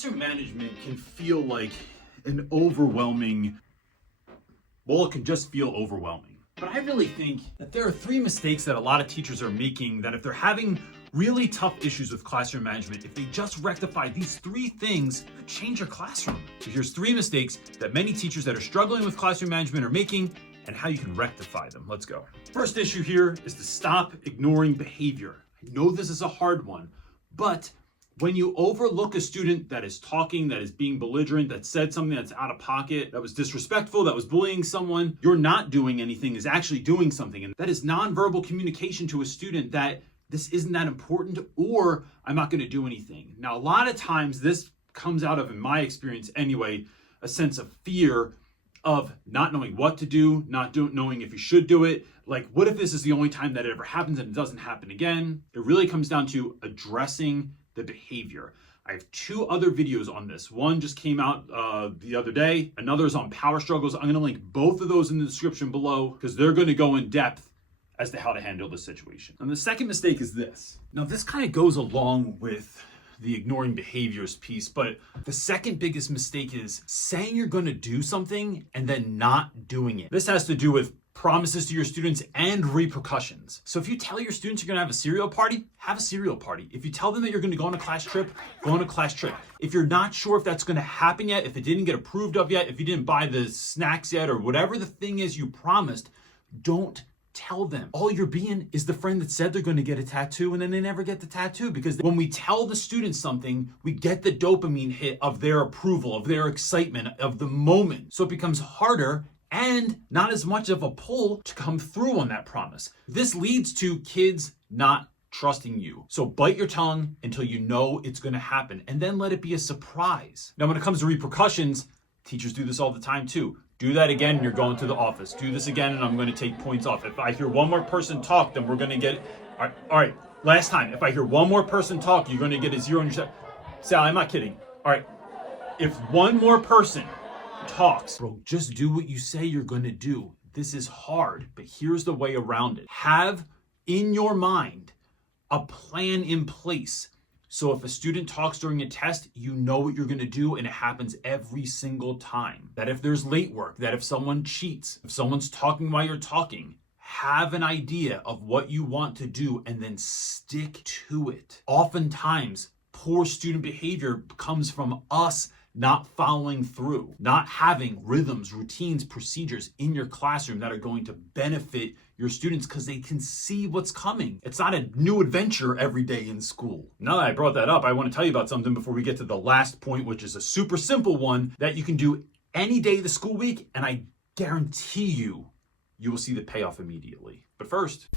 Classroom management can feel like an overwhelming, well, it can just feel overwhelming. But I really think that there are 3 mistakes that a lot of teachers are making that if they're having really tough issues with classroom management, if they just rectify these 3 things, it could change your classroom. So here's 3 mistakes that many teachers that are struggling with classroom management are making and how you can rectify them. Let's go. First issue here is to stop ignoring behavior. I know this is a hard one, but when you overlook a student that is talking, that is being belligerent, that said something that's out of pocket, that was disrespectful, that was bullying someone, you're not doing anything is actually doing something. And that is nonverbal communication to a student that this isn't that important, or I'm not going to do anything. Now, a lot of times this comes out of, in my experience anyway, a sense of fear of not knowing what to do, not knowing if you should do it. Like, what if this is the only time that it ever happens and it doesn't happen again? It really comes down to addressing the behavior. I have 2 other videos on this. One just came out the other day. Another is on power struggles. I'm going to link both of those in the description below because they're going to go in depth as to how to handle the situation. And the second mistake is this. Now, this kind of goes along with the ignoring behaviors piece, but the second biggest mistake is saying you're going to do something and then not doing it. This has to do with promises to your students and repercussions. So if you tell your students you're going to have a cereal party, have a cereal party. If you tell them that you're going to go on a class trip, go on a class trip. If you're not sure if that's going to happen yet, if it didn't get approved of yet, if you didn't buy the snacks yet, or whatever the thing is you promised, don't tell them. All you're being is the friend that said they're going to get a tattoo and then they never get the tattoo, because when we tell the students something, we get the dopamine hit of their approval, of their excitement, of the moment. So it becomes harder and not as much of a pull to come through on that promise. This leads to kids not trusting you. So bite your tongue until you know it's going to happen, and then let it be a surprise. Now, when it comes to repercussions, teachers do this all the time too. Do that again and you're going to the office. Do this again and I'm going to take points off. If I hear one more person talk, then we're going to get, all right, last time. If I hear one more person talk, you're going to get a 0 on your set. Sally, I'm not kidding. All right, if one more person talks, bro, just do what you say you're going to do. This is hard, but here's the way around it. Have in your mind a plan in place. So if a student talks during a test, you know what you're going to do, and it happens every single time. That if there's late work, that if someone cheats, if someone's talking while you're talking, have an idea of what you want to do and then stick to it. Oftentimes, poor student behavior comes from us not following through, not having rhythms, routines, procedures in your classroom that are going to benefit your students because they can see what's coming. It's not a new adventure every day in school. Now that I brought that up, I want to tell you about something before we get to the last point, which is a super simple one that you can do any day of the school week, and I guarantee you will see the payoff immediately. But first,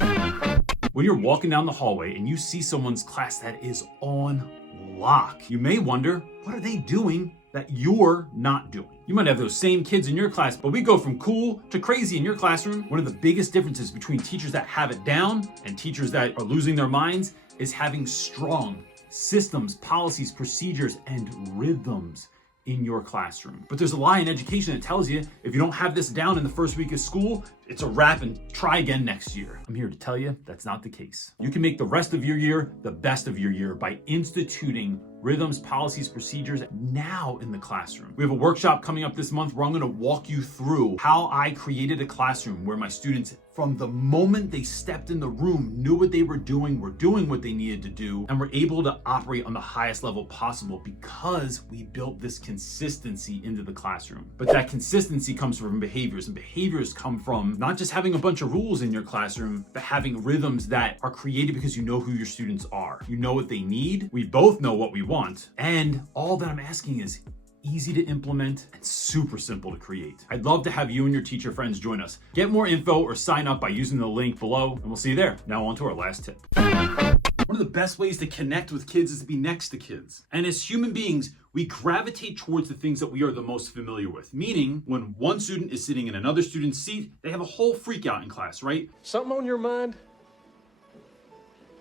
when you're walking down the hallway and you see someone's class that is on lock, you may wonder, what are they doing that you're not doing? You might have those same kids in your class, but we go from cool to crazy in your classroom. One of the biggest differences between teachers that have it down and teachers that are losing their minds is having strong systems, policies, procedures, and rhythms in your classroom. But there's a lie in education that tells you if you don't have this down in the first week of school, it's a wrap and try again next year. I'm here to tell you that's not the case. You can make the rest of your year the best of your year by instituting rhythms, policies, procedures now in the classroom. We have a workshop coming up this month where I'm going to walk you through how I created a classroom where my students, from the moment they stepped in the room, knew what they were doing what they needed to do, and were able to operate on the highest level possible because we built this consistency into the classroom. But that consistency comes from behaviors, and behaviors come from not just having a bunch of rules in your classroom, but having rhythms that are created because you know who your students are. You know what they need. We both know what we want. And all that I'm asking is easy to implement and super simple to create. I'd love to have you and your teacher friends join us. Get more info or sign up by using the link below, and we'll see you there. Now on to our last tip. One of the best ways to connect with kids is to be next to kids. And as human beings, we gravitate towards the things that we are the most familiar with. Meaning, when one student is sitting in another student's seat, they have a whole freak out in class, right? Something on your mind?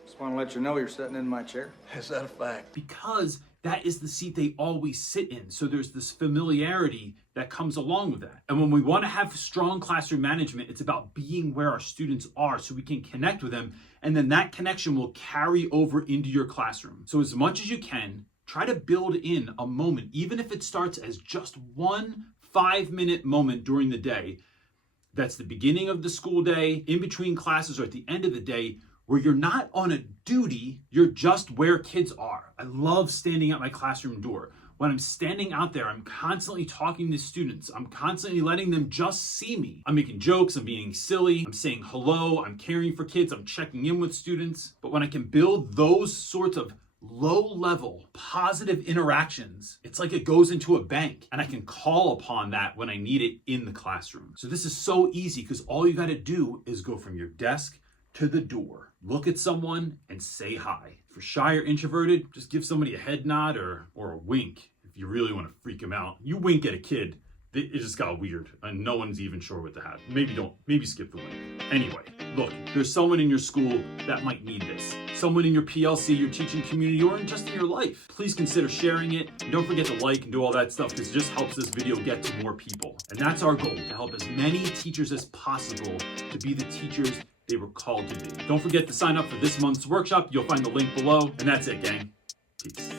Just want to let you know you're sitting in my chair. Is that a fact? Because that is the seat they always sit in. So there's this familiarity that comes along with that. And when we want to have strong classroom management, it's about being where our students are so we can connect with them. And then that connection will carry over into your classroom. So as much as you can, Try to build in a moment, even if it starts as just one 5-minute moment during the day. That's the beginning of the school day, in between classes, or at the end of the day, where you're not on a duty, you're just where kids are. I love standing at my classroom door. When I'm standing out there, I'm constantly talking to students. I'm constantly letting them just see me. I'm making jokes, I'm being silly, I'm saying hello, I'm caring for kids, I'm checking in with students. But when I can build those sorts of low-level positive interactions, it's like it goes into a bank, and I can call upon that when I need it in the classroom. So this is so easy because all you got to do is go from your desk to the door, look at someone and say hi. If you're shy or introverted, just give somebody a head nod or a wink. If you really want to freak them out, you wink at a kid, it just got weird and no one's even sure what to have. Maybe skip the wink. Anyway, look, there's someone in your school that might need this. Someone in your PLC, your teaching community, or just in your life. Please consider sharing it. And don't forget to like and do all that stuff because it just helps this video get to more people. And that's our goal, to help as many teachers as possible to be the teachers they were called to be. Don't forget to sign up for this month's workshop. You'll find the link below. And that's it, gang. Peace.